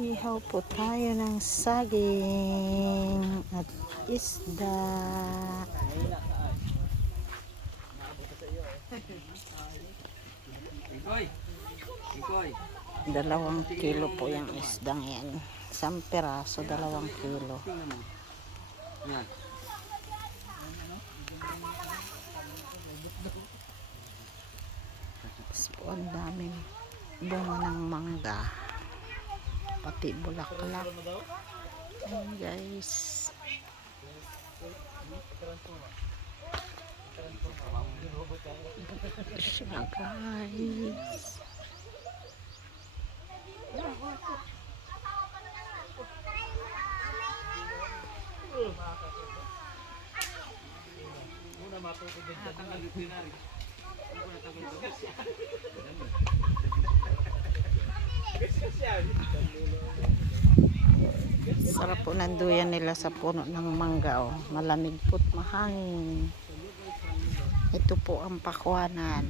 Ihaw po tayo ng saging at isda. Dalawang kilo po yung isdang yan. Isang piraso, 2 kilo. Tapos po ang daming bunga ng mangga. Pati bulaklak. Ayan guys. Siya guys. Sarap po nanduyan nila sa puno ng mangga. Oh. Malamig po't mahangin. Ito po ang pakwanan.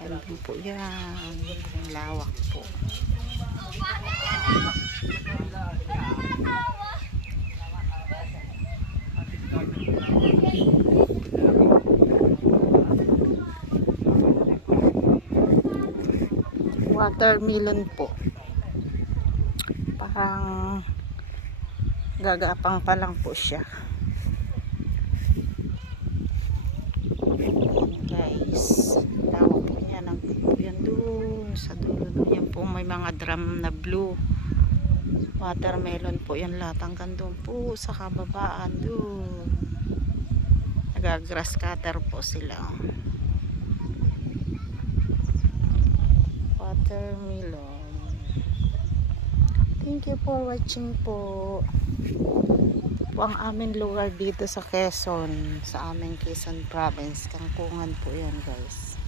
Ganda po yan. Ang lawak po. Watermelon po. Parang gagapang pa lang po siya. Guys, lawak po niya ng yan doon sa dulo. Yan po may mga drum na blue. Watermelon po yan lahat hanggang doon po sa kababaan doon. Nagagrass cutter po sila. Watermelon. Thank you for watching po. Ito po ang aming lugar dito sa Quezon, sa aming Quezon province. Kangkungan po yan guys.